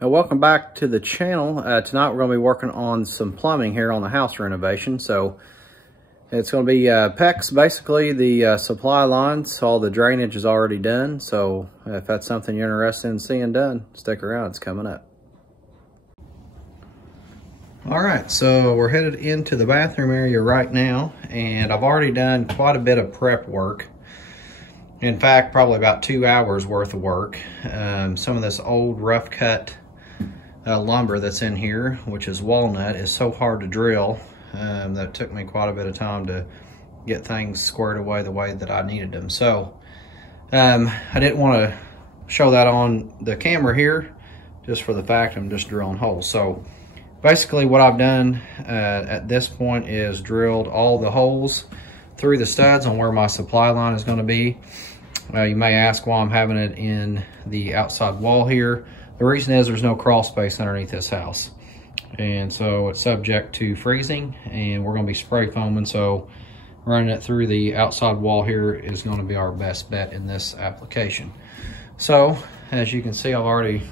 Welcome back to the channel. Tonight we're going to be working on some plumbing here on the house renovation. So it's going to be PEX, basically the supply lines. All the drainage is already done. So if that's something you're interested in seeing done, stick around, it's coming up. All right, so we're headed into the bathroom area right now, and I've already done quite a bit of prep work. In fact, probably about 2 hours worth of work. Some of this old rough cut lumber that's in here, which is walnut, is so hard to drill that it took me quite a bit of time to get things squared away the way that I needed them. So I didn't want to show that on the camera here, just for the fact I'm just drilling holes. So basically what I've done at this point is drilled all the holes through the studs on where my supply line is going to be. You may ask why I'm having it in the outside wall here. The reason is there's no crawl space underneath this house. And so it's subject to freezing, and we're gonna be spray foaming, so running it through the outside wall here is gonna be our best bet in this application. So, as you can see, I've already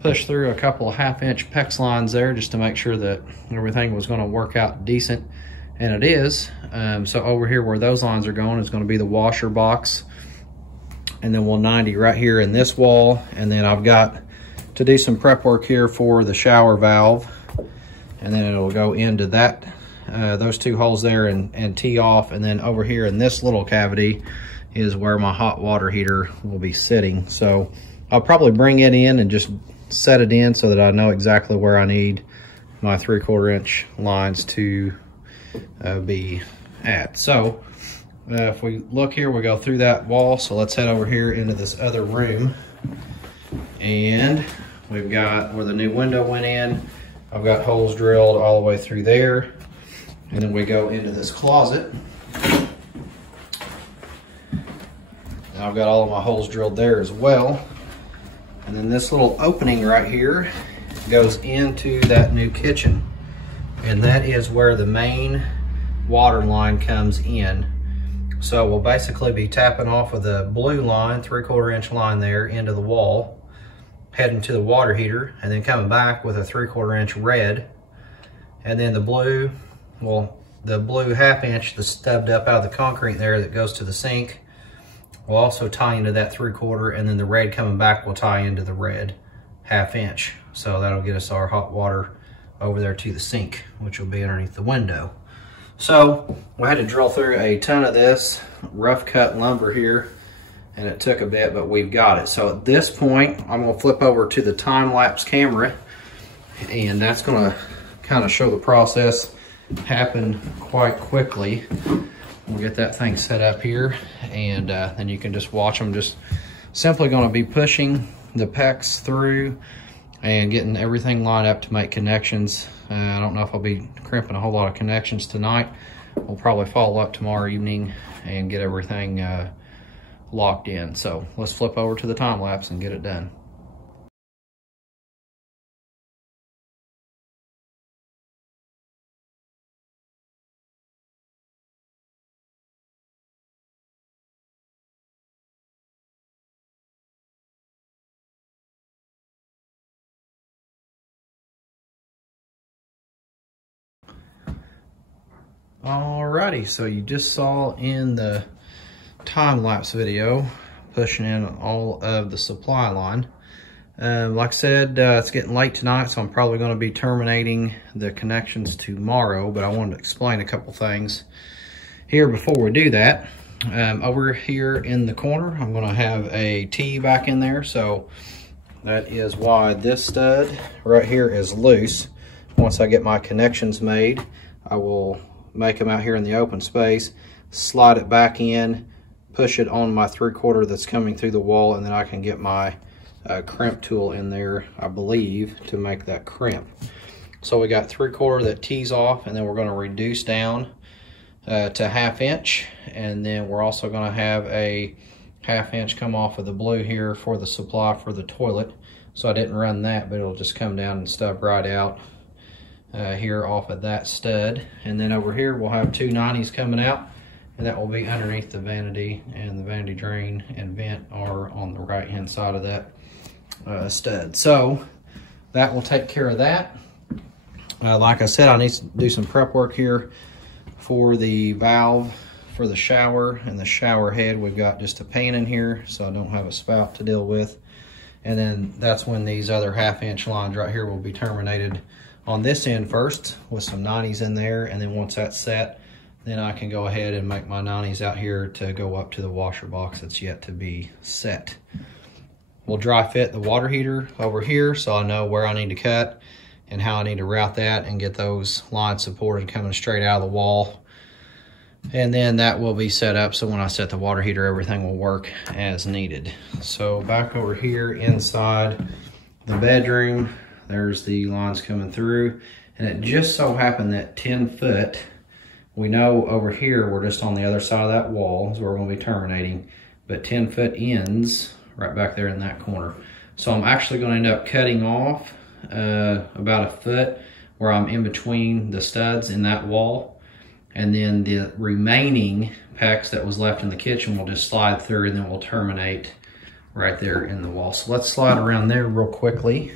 pushed through a couple of 1/2-inch PEX lines there just to make sure that everything was gonna work out decent, and it is. So over here where those lines are going is gonna be the washer box, and then we'll 90 right here in this wall, and then I've got to do some prep work here for the shower valve, and then it'll go into that those two holes there and tee off, and then over here in this little cavity is where my hot water heater will be sitting. So I'll probably bring it in and just set it in so that I know exactly where I need my 3/4 inch lines to be at. So if we look here, we go through that wall. So let's head over here into this other room, and we've got where the new window went in. I've got holes drilled all the way through there. And then we go into this closet. And I've got all of my holes drilled there as well. And then this little opening right here goes into that new kitchen. And that is where the main water line comes in. So we'll basically be tapping off of the blue line, 3/4 inch line there, into the wall, heading to the water heater, and then coming back with a 3/4 inch red. And then the blue, well, the blue 1/2 inch that's stubbed up out of the concrete there that goes to the sink will also tie into that 3/4, and then the red coming back will tie into the red 1/2 inch. So that'll get us our hot water over there to the sink, which will be underneath the window. So we had to drill through a ton of this rough cut lumber here, and it took a bit, but we've got it. So at this point, I'm gonna flip over to the time-lapse camera, and that's gonna kind of show the process happen quite quickly. We'll get that thing set up here, and then you can just watch them. Just simply gonna be pushing the PEX through and getting everything lined up to make connections. I don't know if I'll be crimping a whole lot of connections tonight. We'll probably follow up tomorrow evening and get everything locked in. So let's flip over to the time lapse and get it done. Alrighty, so you just saw in the time-lapse video pushing in all of the supply line. Like I said, it's getting late tonight, so I'm probably going to be terminating the connections tomorrow, but I wanted to explain a couple things here before we do that. Over here in the corner, I'm going to have a T back in there, so that is why this stud right here is loose. Once I get my connections made, I will make them out here in the open space, slide it back in, push it on my 3/4 that's coming through the wall, and then I can get my crimp tool in there, I believe, to make that crimp. So we got 3/4 that tees off, and then we're going to reduce down to 1/2 inch, and then we're also going to have a 1/2 inch come off of the blue here for the supply for the toilet. So I didn't run that, but it'll just come down and stub right out here off of that stud. And then over here we'll have two 90s coming out, and that will be underneath the vanity, and the vanity drain and vent are on the right hand side of that stud. So that will take care of that. Like I said, I need to do some prep work here for the valve for the shower and the shower head. We've got just a pan in here, so I don't have a spout to deal with. And then that's when these other 1/2-inch lines right here will be terminated on this end first with some 90s in there. And then once that's set, then I can go ahead and make my 90s out here to go up to the washer box that's yet to be set. We'll dry fit the water heater over here so I know where I need to cut and how I need to route that and get those lines supported coming straight out of the wall. And then that will be set up so when I set the water heater, everything will work as needed. So back over here inside the bedroom, there's the lines coming through. And it just so happened that 10 foot, we know over here, we're just on the other side of that wall, is where we're gonna be terminating, but 10 foot ends right back there in that corner. So I'm actually gonna end up cutting off about 1 foot where I'm in between the studs in that wall. And then the remaining PEX that was left in the kitchen will just slide through and then we'll terminate right there in the wall. So let's slide around there real quickly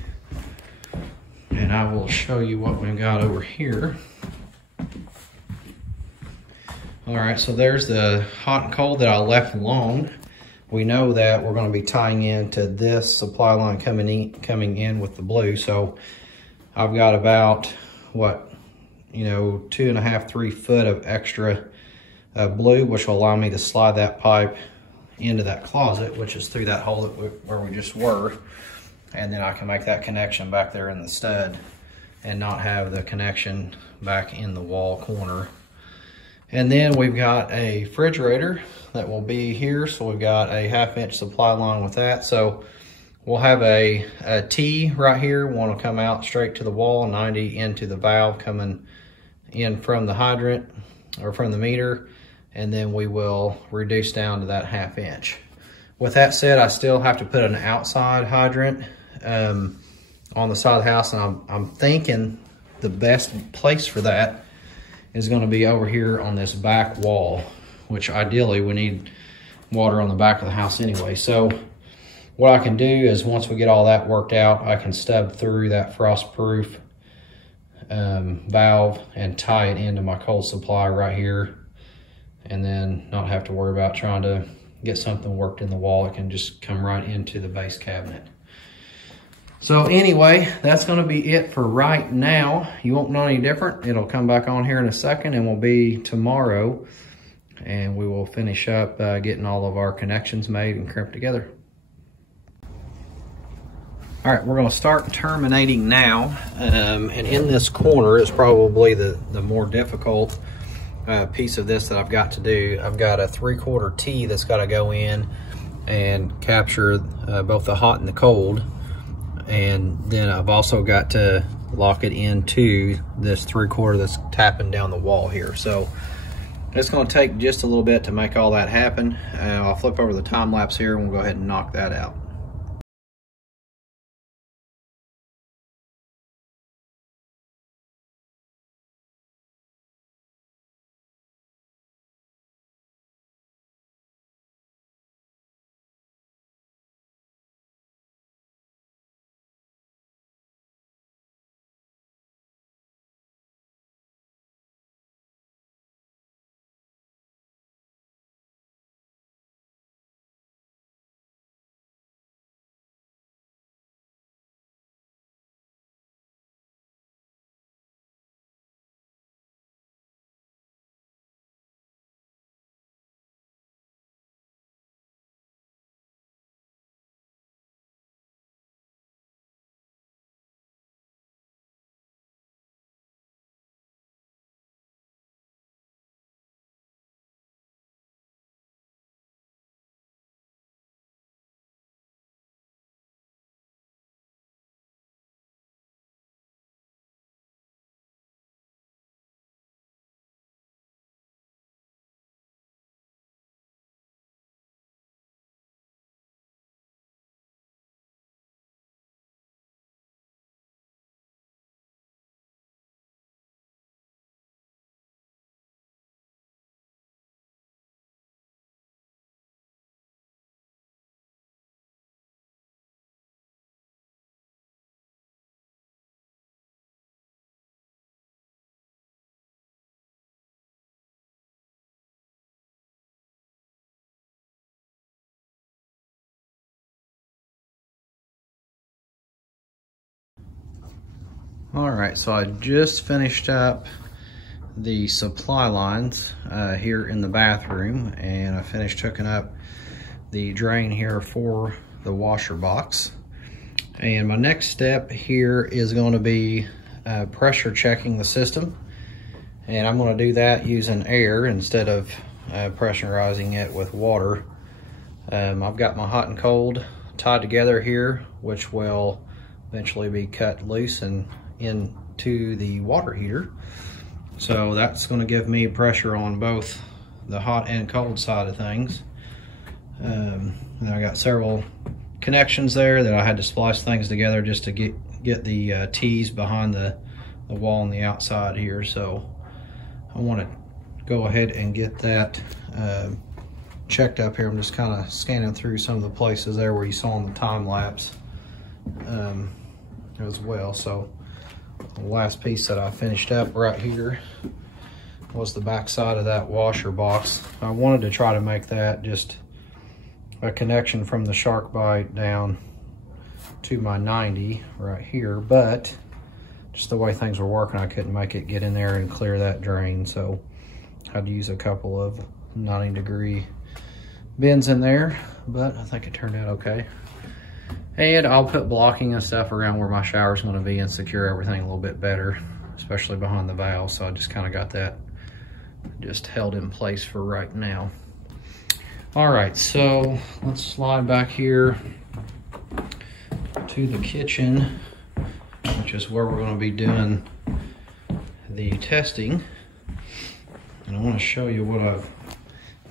and I will show you what we've got over here. All right, so there's the hot and cold that I left alone. We know that we're gonna be tying into this supply line coming in with the blue. So I've got about, what, 2.5, 3 foot of extra blue, which will allow me to slide that pipe into that closet, which is through that hole where we just were. And then I can make that connection back there in the stud and not have the connection back in the wall corner. And then we've got a refrigerator that will be here. So we've got a 1/2-inch supply line with that. So we'll have a T right here. One will come out straight to the wall, 90 into the valve coming in from the hydrant or from the meter. And then we will reduce down to that 1/2-inch. With that said, I still have to put an outside hydrant on the side of the house. And I'm thinking the best place for that is gonna be over here on this back wall, which ideally we need water on the back of the house anyway. So what I can do is once we get all that worked out, I can stub through that frost-proof valve and tie it into my cold supply right here, and then not have to worry about trying to get something worked in the wall. It can just come right into the base cabinet. So anyway, that's gonna be it for right now. You won't know any different. It'll come back on here in a second and will be tomorrow, and we will finish up getting all of our connections made and crimped together. All right, we're gonna start terminating now. And in this corner is probably the more difficult piece of this that I've got to do. I've got a 3/4 T that's gotta go in and capture both the hot and the cold. And then I've also got to lock it into this 3/4 that's tapping down the wall here. So it's gonna take just a little bit to make all that happen. I'll flip over the time lapse here and we'll go ahead and knock that out. All right, so I just finished up the supply lines here in the bathroom, and I finished hooking up the drain here for the washer box. And my next step here is going to be pressure checking the system, and I'm going to do that using air instead of pressurizing it with water. I've got my hot and cold tied together here, which will eventually be cut loose and into the water heater. So that's going to give me pressure on both the hot and cold side of things. And I got several connections there that I had to splice things together just to get the T's behind the wall on the outside here. So I want to go ahead and get that checked up here. I'm just kind of scanning through some of the places there where you saw in the time lapse as well. So the last piece that I finished up right here was the back side of that washer box. I wanted to try to make that just a connection from the shark bite down to my 90 right here, but just the way things were working, I couldn't make it get in there and clear that drain, so I had to use a couple of 90-degree bends in there, but I think it turned out okay. And I'll put blocking and stuff around where my shower is going to be and secure everything a little bit better, especially behind the valve. So I just kind of got that just held in place for right now. All right, so let's slide back here to the kitchen, which is where we're going to be doing the testing. And I want to show you what I've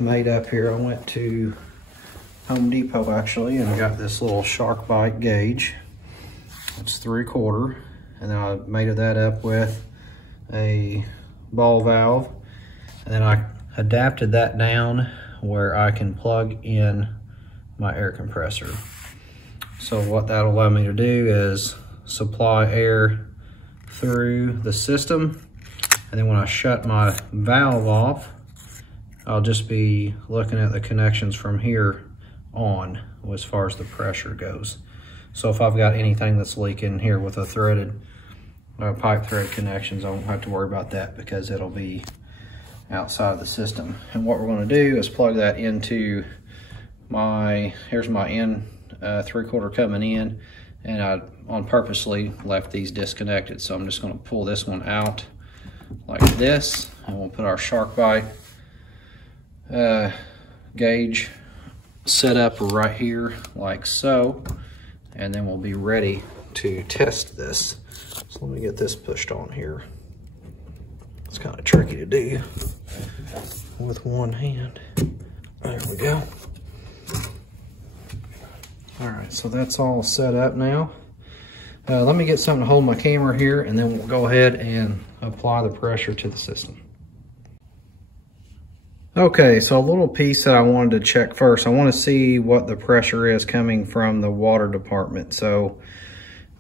made up here. I went to Home Depot actually, and I got this little shark bite gauge. It's 3/4, and then I made that up with a ball valve, and then I adapted that down where I can plug in my air compressor. So what that'll allow me to do is supply air through the system, and then when I shut my valve off, I'll just be looking at the connections from here on as far as the pressure goes. So if I've got anything that's leaking here with a threaded pipe thread connections, I won't have to worry about that because it'll be outside of the system. And what we're going to do is plug that into here's my in 3/4 coming in, and I purposely left these disconnected. So I'm just going to pull this one out like this, and we'll put our shark bite gauge set up right here like so, and then we'll be ready to test this. So let me get this pushed on here. It's kind of tricky to do with one hand. There we go. All right, so that's all set up now. Let me get something to hold my camera here, and then we'll go ahead and apply the pressure to the system. Okay, so a little piece that I wanted to check first. I want to see what the pressure is coming from the water department. So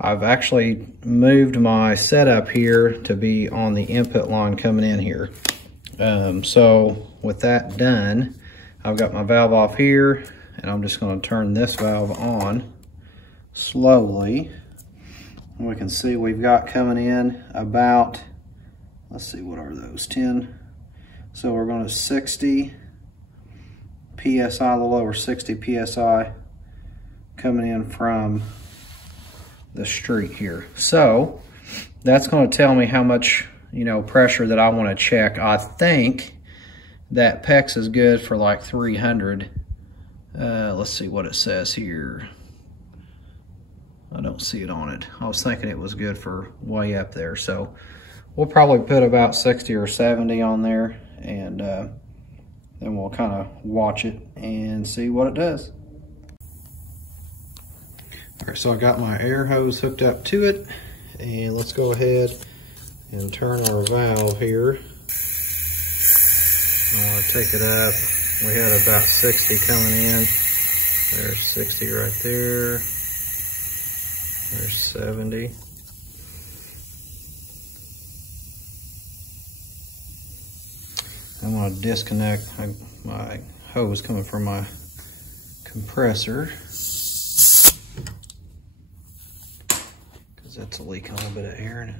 I've actually moved my setup here to be on the input line coming in here. So with that done, I've got my valve off here, and I'm just going to turn this valve on slowly. And we can see we've got coming in about, let's see, what are those, 10? So we're going to 60 PSI, a little over 60 PSI coming in from the street here. So that's going to tell me how much, pressure that I want to check. I think that PEX is good for like 300. Let's see what it says here. I don't see it on it. I was thinking it was good for way up there. So we'll probably put about 60 or 70 on there, and then we'll kind of watch it and see what it does. All right, so I got my air hose hooked up to it, and let's go ahead and turn our valve here. I want to take it up. We had about 60 coming in. There's 60 right there. There's 70. I'm going to disconnect my hose coming from my compressor, because that's leaking a little bit of air in it.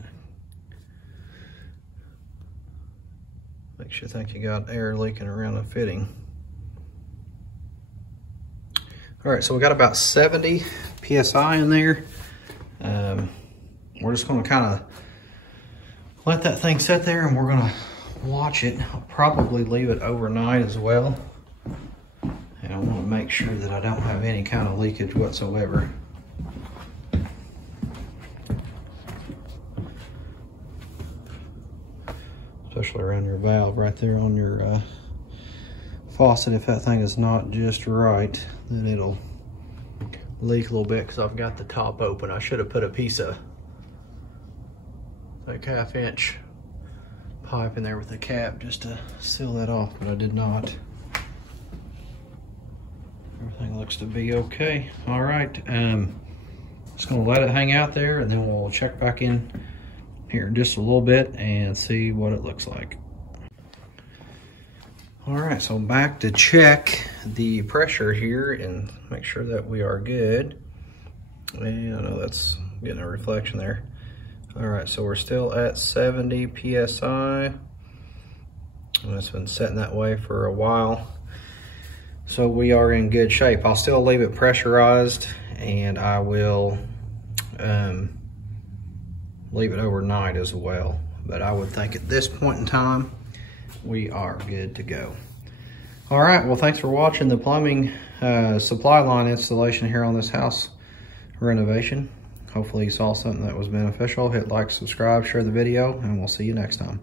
Makes you think you got air leaking around the fitting. All right, so we got about 70 PSI in there. We're just gonna kind of let that thing sit there and we're gonna watch it. I'll probably leave it overnight as well. And I wanna make sure that I don't have any kind of leakage whatsoever. Especially around your valve right there on your faucet. If that thing is not just right, then it'll leak a little bit because I've got the top open. I should have put a piece of like 1/2 inch pipe in there with the cap just to seal that off, but I did not. Everything looks to be okay. All right, just gonna let it hang out there and then we'll check back in here in just a little bit and see what it looks like. All right, so back to check the pressure here and make sure that we are good. And I know that's getting a reflection there. All right, so we're still at 70 PSI. And it's been sitting that way for a while. So we are in good shape. I'll still leave it pressurized and I will leave it overnight as well. But I would think at this point in time, we are good to go. All right, well, thanks for watching the plumbing supply line installation here on this house renovation. Hopefully you saw something that was beneficial. Hit like, subscribe, share the video, and we'll see you next time.